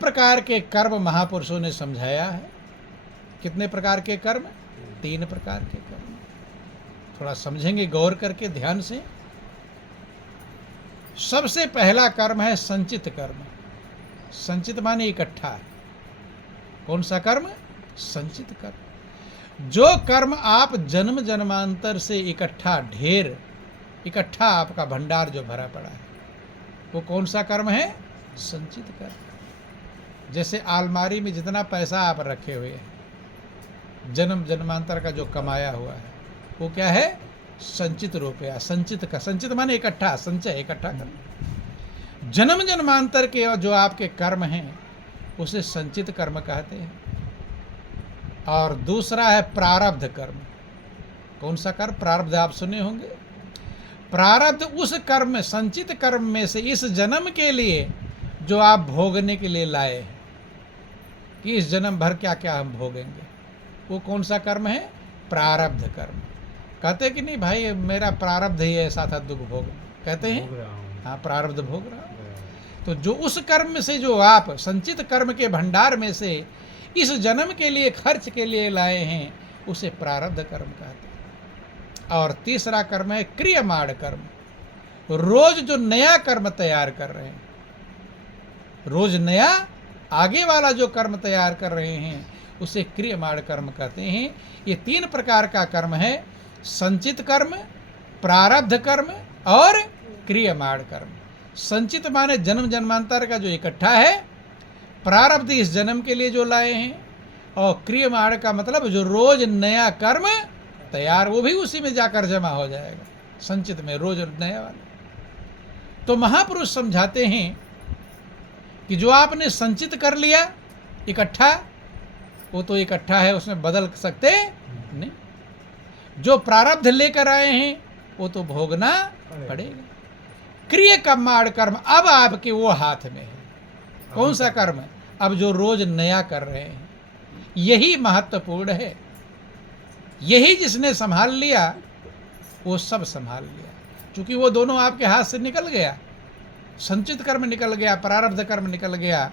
प्रकार के कर्म महापुरुषों ने समझाया है। कितने प्रकार के कर्म? 3 प्रकार के कर्म। थोड़ा समझेंगे गौर करके ध्यान से। सबसे पहला कर्म है संचित कर्म। संचित माने इकट्ठा। कौन सा कर्म? संचित कर्म। जो कर्म आप जन्म जन्मांतर से इकट्ठा आपका भंडार जो भरा पड़ा है, वो कौन सा कर्म है? संचित कर्म। जैसे अलमारी में जितना पैसा आप रखे हुए हैं, जन्म जन्मांतर का जो कमाया हुआ है, वो क्या है? संचित रुपया। संचित का, संचित माने इकट्ठा, संचय, इकट्ठा करना। जन्म जन्मांतर के जो आपके कर्म हैं, उसे संचित कर्म कहते हैं। और दूसरा है प्रारब्ध कर्म। कौन सा कर्म? प्रारब्ध आप सुने होंगे। प्रारब्ध उस कर्म में, संचित कर्म में से इस जन्म के लिए जो आप भोगने के लिए लाए हैं, कि इस जन्म भर क्या क्या हम भोगेंगे, वो कौन सा कर्म है? प्रारब्ध कर्म। कहते कि नहीं भाई मेरा प्रारब्ध ही ऐसा था दुख भोग, कहते हैं हाँ प्रारब्ध भोग रहा हूं। तो जो उस कर्म से जो आप संचित कर्म के भंडार में से इस जन्म के लिए खर्च के लिए लाए हैं, उसे प्रारब्ध कर्म कहते हैं। और तीसरा कर्म है क्रियमाण कर्म। रोज जो नया कर्म तैयार कर रहे हैं, रोज नया आगे वाला जो कर्म तैयार कर रहे हैं, उसे क्रियमाण कर्म कहते हैं। ये 3 प्रकार का कर्म है: संचित कर्म, प्रारब्ध कर्म और क्रियमाण कर्म। संचित माने जन्म जन्मांतर का जो इकट्ठा है, प्रारब्ध इस जन्म के लिए जो लाए हैं, और क्रियमाण का मतलब जो रोज नया कर्म तैयार, वो भी उसी में जाकर जमा हो जाएगा, संचित में रोज नया वाला। तो महापुरुष समझाते हैं कि जो आपने संचित कर लिया इकट्ठा, वो तो इकट्ठा है, उसमें बदल सकते नहीं। जो प्रारब्ध लेकर आए हैं, वो तो भोगना पड़ेगा। क्रिय कर्माण कर्म अब आपके वो हाथ में है। कौन सा कर्म? अब जो रोज नया कर रहे हैं, यही महत्वपूर्ण है। यही जिसने संभाल लिया, वो सब संभाल लिया। क्योंकि वो दोनों आपके हाथ से निकल गया, संचित कर्म निकल गया, प्रारब्ध कर्म निकल गया।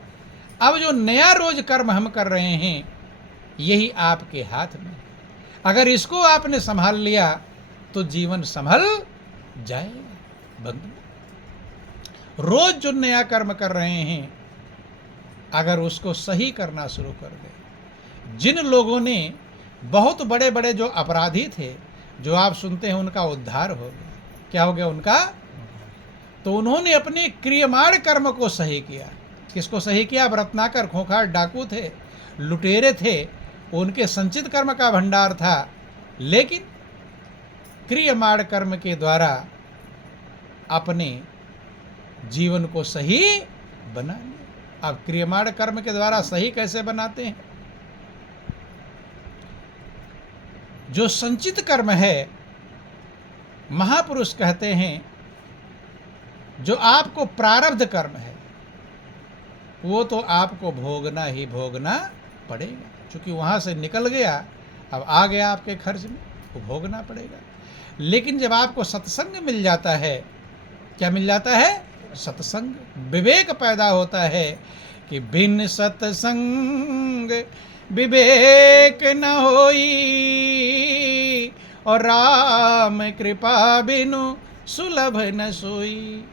अब जो नया रोज कर्म हम कर रहे हैं, यही आपके हाथ में। अगर इसको आपने संभाल लिया तो जीवन संभल जाएगा। बंधु, रोज जो नया कर्म कर रहे हैं, अगर उसको सही करना शुरू कर दे। जिन लोगों ने बहुत बड़े बड़े जो अपराधी थे, जो आप सुनते हैं, उनका उद्धार हो गया। क्या हो गया उनका? तो उन्होंने अपने क्रियमाण कर्म को सही किया। किसको सही किया? अब रत्नाकर खोखार डाकू थे, लुटेरे थे, उनके संचित कर्म का भंडार था, लेकिन क्रियमाण कर्म के द्वारा अपने जीवन को सही बना लिया। अब क्रियमाण कर्म के द्वारा सही कैसे बनाते हैं? जो संचित कर्म है, महापुरुष कहते हैं, जो आपको प्रारब्ध कर्म है, वो तो आपको भोगना ही भोगना पड़ेगा। क्योंकि वहाँ से निकल गया, अब आ गया आपके खर्च में, वो भोगना पड़ेगा। लेकिन जब आपको सत्संग मिल जाता है, क्या मिल जाता है? सत्संग। विवेक पैदा होता है कि बिन सत्संग विवेक न होई, और राम कृपा बिनु सुलभ न सोई।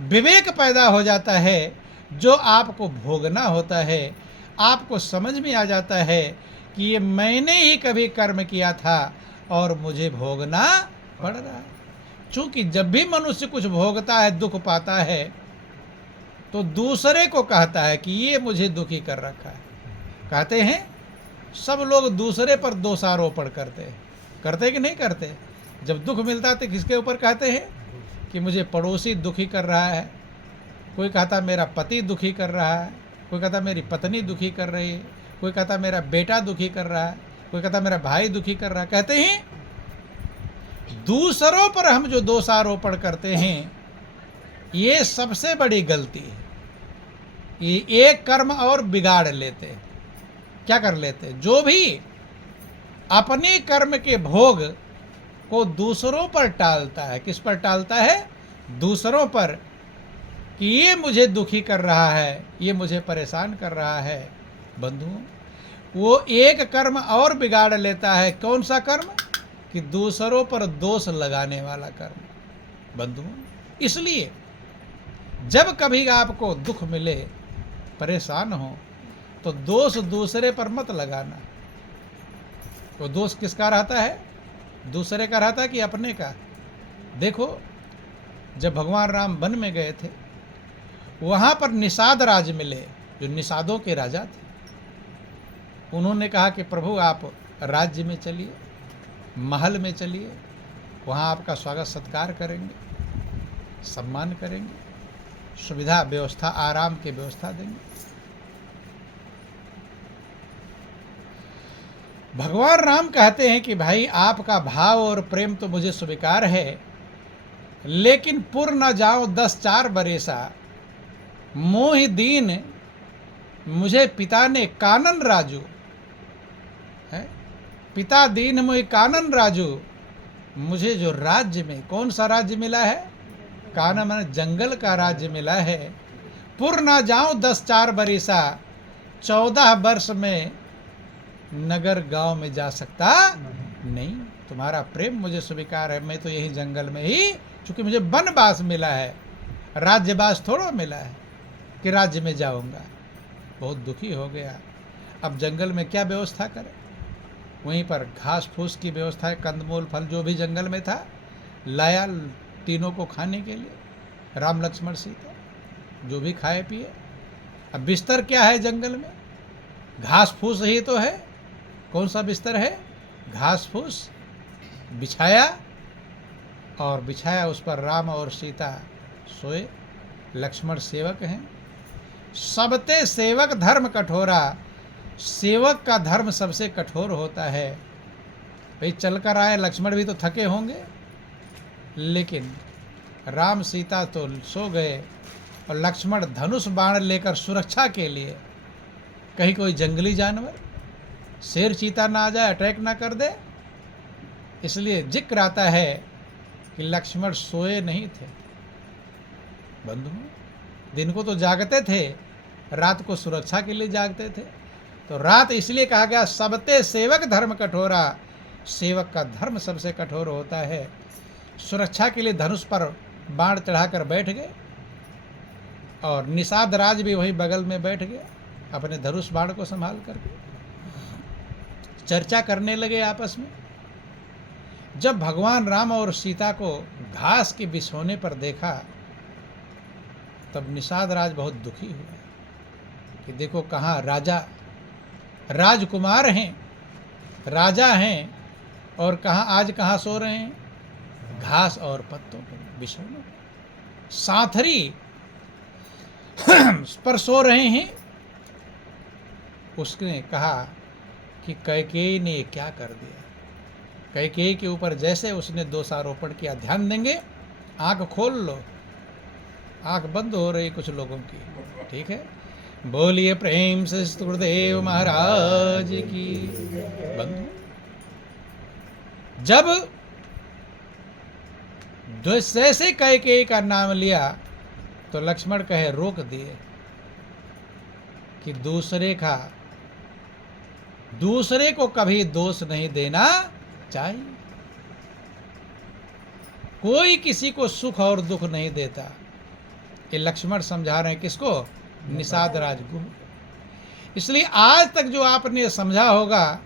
विवेक पैदा हो जाता है। जो आपको भोगना होता है, आपको समझ में आ जाता है कि ये मैंने ही कभी कर्म किया था और मुझे भोगना पड़ रहा है। चूंकि जब भी मनुष्य कुछ भोगता है, दुख पाता है, तो दूसरे को कहता है कि ये मुझे दुखी कर रखा है। कहते हैं सब लोग दूसरे पर दोषारोपण करते हैं। करते कि नहीं करते? जब दुख मिलता है तो किसके ऊपर कहते हैं कि मुझे पड़ोसी दुखी कर रहा है, कोई कहता मेरा पति दुखी कर रहा है, कोई कहता मेरी पत्नी दुखी कर रही है, कोई कहता मेरा बेटा दुखी कर रहा है, कोई कहता मेरा भाई दुखी कर रहा है। कहते हैं दूसरों पर हम जो दोषारोपण करते हैं, ये सबसे बड़ी गलती है। ये एक कर्म और बिगाड़ लेते हैं। क्या कर लेते हैं? जो भी अपने कर्म के भोग को दूसरों पर टालता है, किस पर टालता है? दूसरों पर। कि ये मुझे दुखी कर रहा है, ये मुझे परेशान कर रहा है। बंधुओं, वो एक कर्म और बिगाड़ लेता है। कौन सा कर्म? कि दूसरों पर दोष लगाने वाला कर्म। बंधुओं, इसलिए जब कभी आपको दुख मिले, परेशान हो, तो दोष दूसरे पर मत लगाना। वो दोष किसका रहता है? दूसरे का रहता है कि अपने का? देखो, जब भगवान राम वन में गए थे, वहां पर निषाद राज मिले, जो निषादों के राजा थे। उन्होंने कहा कि प्रभु आप राज्य में चलिए, महल में चलिए, वहां आपका स्वागत सत्कार करेंगे, सम्मान करेंगे, सुविधा व्यवस्था, आराम की व्यवस्था देंगे। भगवान राम कहते हैं कि भाई आपका भाव और प्रेम तो मुझे स्वीकार है, लेकिन पुर न जाओ 10 बरेसा, मोहि दीन मुझे पिता ने कानन राजू है। पिता दीन मोहि कानन राजू, मुझे जो राज्य में, कौन सा राज्य मिला है? कानन माने जंगल का राज्य मिला है। पुर ना जाऊं 10 बरेसा, 14 वर्ष में नगर गांव में जा सकता नहीं। तुम्हारा प्रेम मुझे स्वीकार है, मैं तो यही जंगल में ही, चूंकि मुझे वनवास मिला है, राज्यवास थोड़ा मिला है कि राज्य में जाऊंगा। बहुत दुखी हो गया। अब जंगल में क्या व्यवस्था करे? वहीं पर घास फूस की व्यवस्था है, कंदमूल फल जो भी जंगल में था लाया तीनों को खाने के लिए, राम लक्ष्मण सीता, जो भी खाए पिए। अब बिस्तर क्या है जंगल में? घास फूस ही तो है। कौन सा बिस्तर है? घास फूस बिछाया, और बिछाया उस पर राम और सीता सोए। लक्ष्मण सेवक हैं। सबते सेवक धर्म कठोरा, सेवक का धर्म सबसे कठोर होता है। भाई चलकर आए, लक्ष्मण भी तो थके होंगे, लेकिन राम सीता तो सो गए, और लक्ष्मण धनुष बाण लेकर सुरक्षा के लिए, कहीं कोई जंगली जानवर शेर चीता ना आ जाए, अटैक ना कर दे, इसलिए जिक्र आता है कि लक्ष्मण सोए नहीं थे। बंधुओं, दिन को तो जागते थे, रात को सुरक्षा के लिए जागते थे। तो रात इसलिए कहा गया सबते सेवक धर्म कठोरा, सेवक का धर्म सबसे कठोर होता है। सुरक्षा के लिए धनुष पर बाण चढ़ाकर बैठ गए, और निषाद राज भी वहीं बगल में बैठ गए अपने धनुष बाण को संभाल करके। चर्चा करने लगे आपस में। जब भगवान राम और सीता को घास के बिछोने पर देखा, तब निषाद राज बहुत दुखी हुआ कि देखो कहाँ राजा, राजकुमार हैं, राजा हैं, और आज कहाँ सो रहे हैं? घास और पत्तों पर बिछोने, साथरी पर सो रहे हैं। उसने कहा कि कैकेयी ने क्या कर दिया। कैकेयी के ऊपर जैसे उसने दोषारोपण किया, ध्यान देंगे, आंख खोल लो, आंख बंद हो रही कुछ लोगों की, ठीक है। बोलिए प्रेम से सुखदेव महाराज की। बंधु, जब जैसे कैकेयी का नाम लिया, तो लक्ष्मण कहे रोक दिए कि दूसरे को कभी दोष नहीं देना चाहिए। कोई किसी को सुख और दुख नहीं देता। ये लक्ष्मण समझा रहे हैं किसको? निषाद राजगुरु। इसलिए आज तक जो आपने समझा होगा,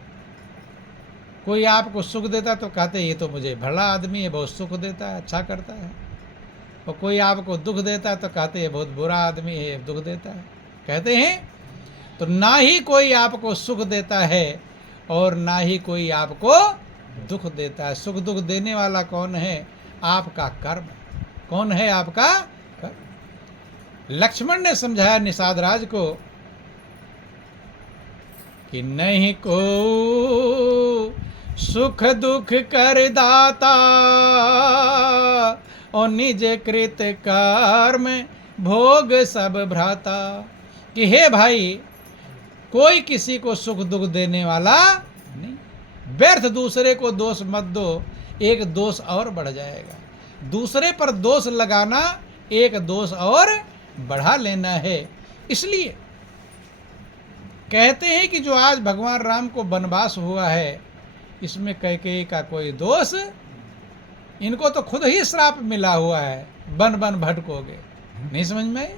कोई आपको सुख देता तो कहते ये तो मुझे भला आदमी है, बहुत सुख देता है, अच्छा करता है। और कोई आपको दुख देता है तो कहते हैं बहुत बुरा आदमी है, दुख देता है, कहते हैं। तो ना ही कोई आपको सुख देता है और ना ही कोई आपको दुख देता है। सुख दुख देने वाला कौन है? आपका कर्म। कौन है? आपका कर्म। लक्ष्मण ने समझाया निषाद राज को कि नहीं को सुख दुख कर दाता, और निज कृत कर्म भोग सब भ्राता। कि हे भाई, कोई किसी को सुख दुख देने वाला नहीं। व्यर्थ दूसरे को दोष मत दो, एक दोष और बढ़ जाएगा। दूसरे पर दोष लगाना एक दोष और बढ़ा लेना है। इसलिए कहते हैं कि जो आज भगवान राम को वनवास हुआ है, इसमें कैकेयी का कोई दोष, इनको तो खुद ही श्राप मिला हुआ है, बन बन भटकोगे। नहीं समझ में आई?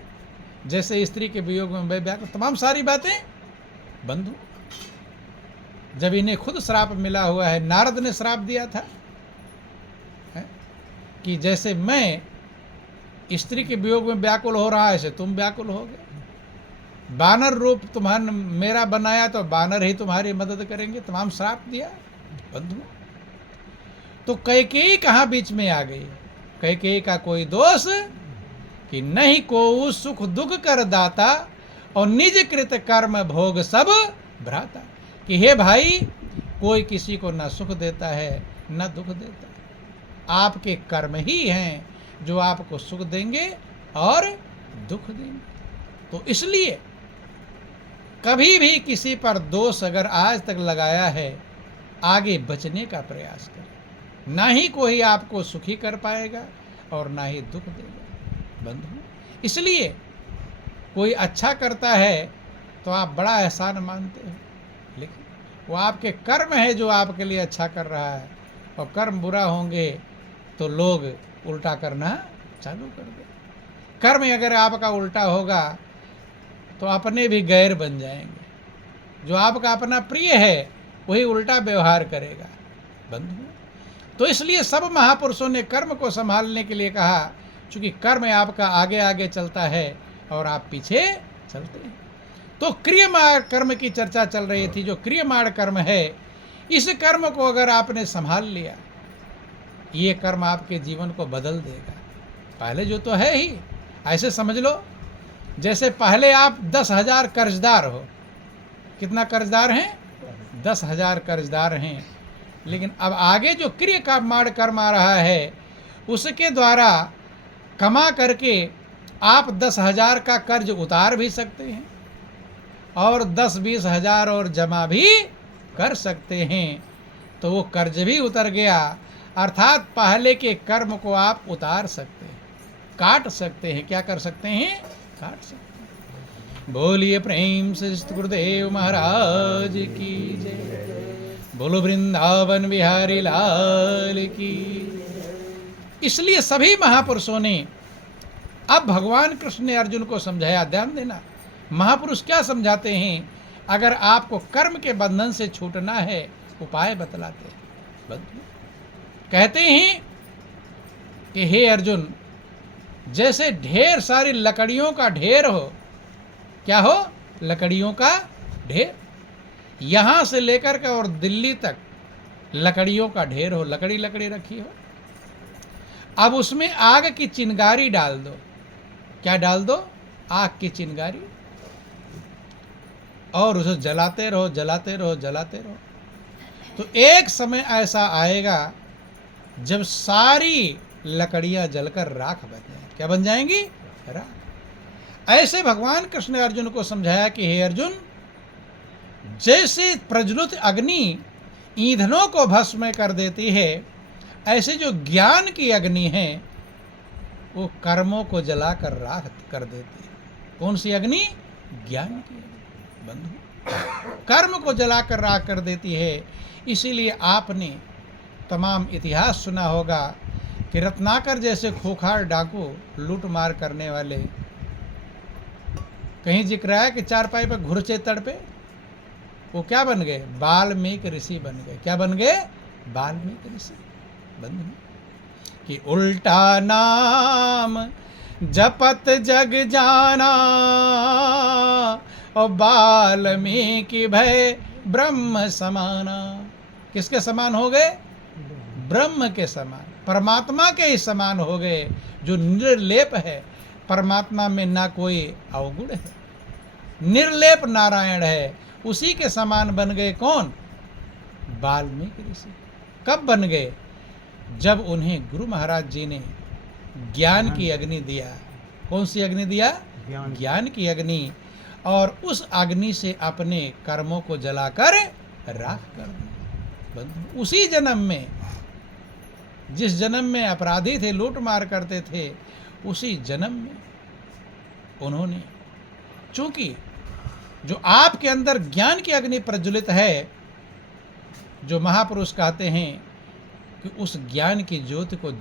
जैसे स्त्री के वियोग में व्याकुल, तमाम सारी बातें बंधु, जब इन्हें खुद श्राप मिला हुआ है, नारद ने श्राप दिया था कि जैसे मैं स्त्री के वियोग में व्याकुल हो रहा है, ऐसे तुम व्याकुल होगे। बानर रूप तुम्हारा मेरा बनाया तो बानर ही तुम्हारी मदद करेंगे, तमाम श्राप दिया बंधु। तो कैकेयी कहाँ बीच में आ गई? कैकेयी का कोई दोष कि नहीं को सुख दुख कर दाता और निज कृत कर्म भोग सब भ्राता। कि हे भाई, कोई किसी को न सुख देता है न दुख देता है, आपके कर्म ही हैं जो आपको सुख देंगे और दुख देंगे। तो इसलिए कभी भी किसी पर दोष अगर आज तक लगाया है, आगे बचने का प्रयास करें। ना ही कोई आपको सुखी कर पाएगा और ना ही दुख देगा बंधु। इसलिए कोई अच्छा करता है तो आप बड़ा एहसान मानते हो, लेकिन वो आपके कर्म है जो आपके लिए अच्छा कर रहा है, और कर्म बुरा होंगे तो लोग उल्टा करना चालू कर दे। कर्म अगर आपका उल्टा होगा तो अपने भी गैर बन जाएंगे। जो आपका अपना प्रिय है वही उल्टा व्यवहार करेगा बंधु। तो इसलिए सब महापुरुषों ने कर्म को संभालने के लिए कहा, क्योंकि कर्म आपका आगे आगे चलता है और आप पीछे चलते हैं। तो क्रियमाण कर्म की चर्चा चल रही थी। जो क्रियमाण कर्म है, इस कर्म को अगर आपने संभाल लिया, ये कर्म आपके जीवन को बदल देगा। पहले जो तो है ही, ऐसे समझ लो जैसे पहले आप 10,000 कर्जदार हो। कितना कर्जदार हैं? 10,000 कर्जदार हैं। लेकिन अब आगे जो क्रियमाण कर्म आ रहा है, उसके द्वारा कमा करके आप 10,000 का कर्ज उतार भी सकते हैं और 10-20 हज़ार और जमा भी कर सकते हैं। तो वो कर्ज भी उतर गया, अर्थात पहले के कर्म को आप उतार सकते हैं, काट सकते हैं। क्या कर सकते हैं? काट सकते हैं। बोलिए प्रेम से गुरुदेव महाराज की जय। बोलो वृंदावन बिहारी लाल की। इसलिए सभी महापुरुषों ने, अब भगवान कृष्ण ने अर्जुन को समझाया। ध्यान देना, महापुरुष क्या समझाते हैं? अगर आपको कर्म के बंधन से छूटना है, उपाय बतलाते हैं। कहते हैं कि हे अर्जुन, जैसे ढेर सारी लकड़ियों का ढेर हो। क्या हो? लकड़ियों का ढेर। यहां से लेकर के और दिल्ली तक लकड़ियों का ढेर हो, लकड़ी लकड़ी रखी हो। अब उसमें आग की चिंगारी डाल दो। क्या डाल दो? आग की चिंगारी, और उसे जलाते रहो, जलाते रहो, जलाते रहो। तो एक समय ऐसा आएगा जब सारी लकड़ियां जलकर राख बन जाएंगी। क्या बन जाएंगी? राख। ऐसे भगवान कृष्ण ने अर्जुन को समझाया कि हे अर्जुन, जैसे प्रज्वलित अग्नि ईंधनों को भस्म कर देती है, ऐसे जो ज्ञान की अग्नि है वो कर्मों को जलाकर राख कर देती है। कौन सी अग्नि? ज्ञान की अग्नि बंधु। कर्म को जलाकर राख कर देती है। इसीलिए आपने तमाम इतिहास सुना होगा कि रत्नाकर जैसे खूंखार डाकू, लूट मार करने वाले, कहीं जिक्र है कि चारपाई पर घुरचे तड़पे, वो क्या बन गए? वाल्मीकि ऋषि बन गए। क्या बन गए? वाल्मीकि ऋषि बन गए। कि उल्टा नाम जपत जग जाना और वाल्मीकि भय ब्रह्म समाना। किसके समान हो गए? ब्रह्म के समान, परमात्मा के ही समान हो गए, जो निर्लेप है। परमात्मा में ना कोई अवगुण है, निर्लेप नारायण है, उसी के समान बन गए। कौन? वाल्मीकि ऋषि। कब बन गए? जब उन्हें गुरु महाराज जी ने ज्ञान की अग्नि दिया। कौन सी अग्नि दिया? ज्ञान की अग्नि। और उस अग्नि से अपने कर्मों को जलाकर राख कर दिया। उसी जन्म में, जिस जन्म में अपराधी थे, लूट मार करते थे, उसी जन्म में उन्होंने, चूंकि जो आपके अंदर ज्ञान की अग्नि प्रज्वलित है, जो महापुरुष कहते हैं कि उस ज्ञान की ज्योति को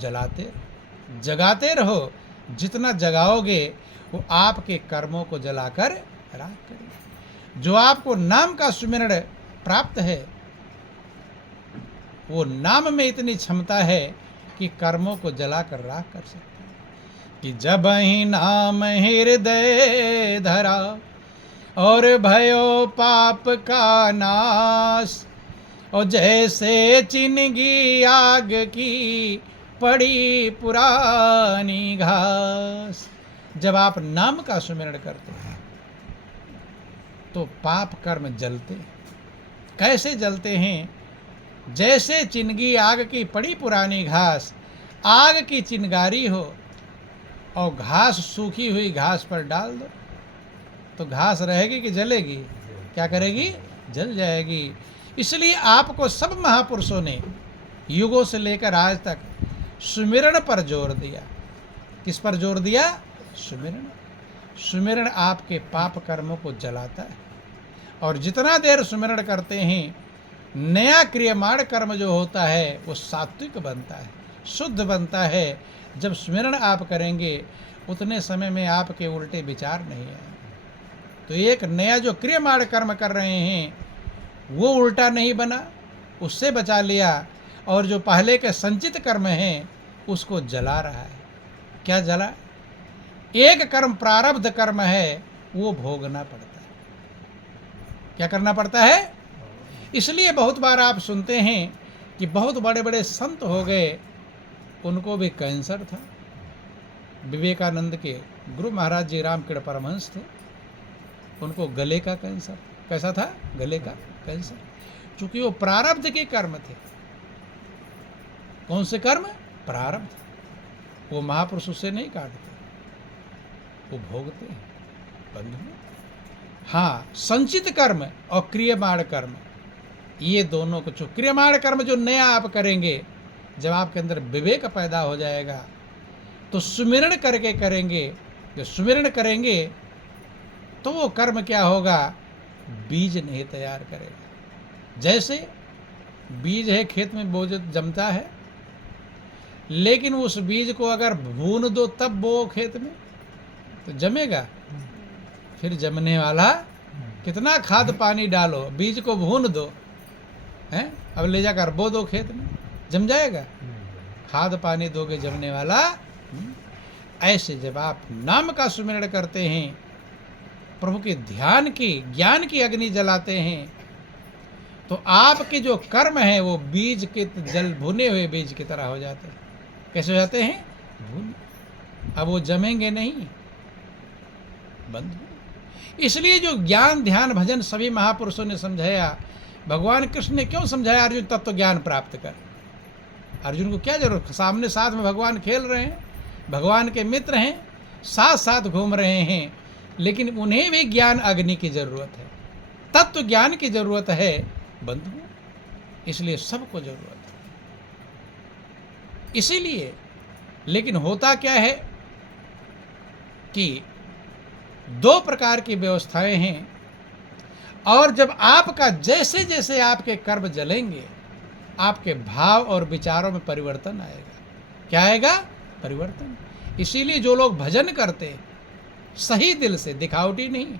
जगाते रहो। जितना जगाओगे वो आपके कर्मों को जलाकर राख करेगा। जो आपको नाम का सुमिरण प्राप्त है, वो नाम में इतनी क्षमता है कि कर्मों को जलाकर राख कर सकता है। कि जब ही नाम हृदय धरा और भयो पाप का नाश, और जैसे चिनगी आग की पड़ी पुरानी घास। जब आप नाम का सुमिरण करते हैं तो पाप कर्म जलते। कैसे जलते हैं? जैसे चिनगी आग की पड़ी पुरानी घास। आग की चिनगारी हो और घास, सूखी हुई घास पर डाल दो तो घास रहेगी कि जलेगी? क्या करेगी? जल जाएगी। इसलिए आपको सब महापुरुषों ने युगों से लेकर आज तक सुमिरण पर जोर दिया। किस पर जोर दिया? सुमिरण। सुमिरण आपके पाप कर्मों को जलाता है। और जितना देर सुमिरण करते हैं, नया क्रियमाण कर्म जो होता है वो सात्विक बनता है, शुद्ध बनता है। जब सुमिरण आप करेंगे उतने समय में आपके उल्टे विचार नहीं है। तो एक नया जो क्रियमाण कर्म कर रहे हैं वो उल्टा नहीं बना, उससे बचा लिया। और जो पहले के संचित कर्म हैं उसको जला रहा है। क्या जला? एक कर्म प्रारब्ध कर्म है, वो भोगना पड़ता है। क्या करना पड़ता है? इसलिए बहुत बार आप सुनते हैं कि बहुत बड़े बड़े संत हो गए, उनको भी कैंसर था। विवेकानंद के गुरु महाराज जी रामकृष्ण परमहंस थे, उनको गले का कैंसर। कैसा था? गले का कैंसर। चूंकि वो प्रारब्ध के कर्म थे। कौन से कर्म? प्रारब्ध। वो महापुरुष उससे नहीं काटते, वो भोगते हैं बंधु। हाँ, संचित कर्म और क्रियमाण कर्म, ये दोनों को, जो क्रियमाण कर्म जो नया आप करेंगे, जब आपके अंदर विवेक पैदा हो जाएगा तो सुमिरण करके करेंगे। जो सुमिरण करेंगे तो वो कर्म क्या होगा? बीज नहीं तैयार करेगा। जैसे बीज है, खेत में बोझ जमता है, लेकिन उस बीज को अगर भून दो तब बो खेत में तो जमेगा? फिर जमने वाला, कितना खाद पानी डालो, बीज को भून दो, हैं, अब ले जाकर बो दो खेत में, जम जाएगा? खाद पानी दोगे, जमने वाला। ऐसे जब आप नाम का सुमिरण करते हैं, प्रभु के ध्यान की, ज्ञान की अग्नि जलाते हैं, तो आपके जो कर्म हैं वो बीज के जल, भुने हुए बीज की तरह हो जाते हैं। कैसे हो जाते हैं? भून। अब वो जमेंगे नहीं बंधु। इसलिए जो ज्ञान, ध्यान, भजन सभी महापुरुषों ने समझाया। भगवान कृष्ण ने क्यों समझाया? अर्जुन तत्व ज्ञान प्राप्त कर। अर्जुन को क्या जरूरत? सामने साथ में भगवान खेल रहे हैं, भगवान के मित्र हैं, साथ साथ घूम रहे हैं, लेकिन उन्हें भी ज्ञान अग्नि की जरूरत है, तत्व ज्ञान की जरूरत है बंधु। इसलिए सबको जरूरत है। इसीलिए, लेकिन होता क्या है कि दो प्रकार की व्यवस्थाएं हैं, और जब आपका जैसे जैसे आपके कर्म जलेंगे, आपके भाव और विचारों में परिवर्तन आएगा। क्या आएगा? परिवर्तन। इसीलिए जो लोग भजन करते सही दिल से, दिखावटी नहीं,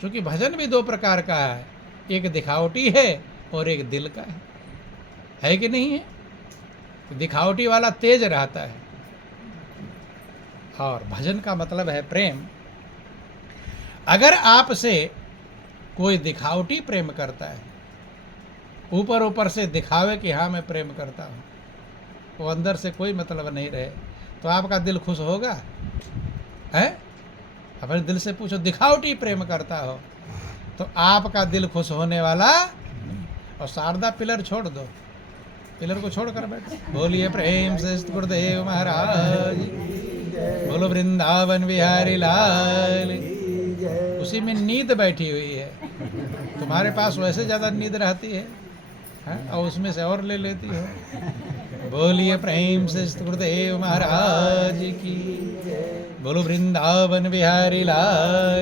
क्योंकि भजन भी दो प्रकार का है, एक दिखावटी है और एक दिल का है कि नहीं है? दिखावटी वाला तेज रहता है, और भजन का मतलब है प्रेम। अगर आपसे कोई दिखावटी प्रेम करता है, ऊपर ऊपर से दिखावे कि हाँ मैं प्रेम करता हूँ, वो अंदर से कोई मतलब नहीं रहे, तो आपका दिल खुश होगा? है? अपने दिल से पूछो, दिखावटी प्रेम करता हो तो आपका दिल खुश होने वाला। और शारदा पिलर छोड़ दो, पिलर को छोड़ कर बैठो। बोलिए प्रेम से गुरुदेव महाराज, बोलो वृंदावन बिहारी लाल। उसी में नींद बैठी हुई है, तुम्हारे पास वैसे ज़्यादा नींद रहती है, और उसमें से और ले लेती है। बोलिए प्रेम से गुरुदेव महाराज की। बोलो वृंदावन बिहारी लाल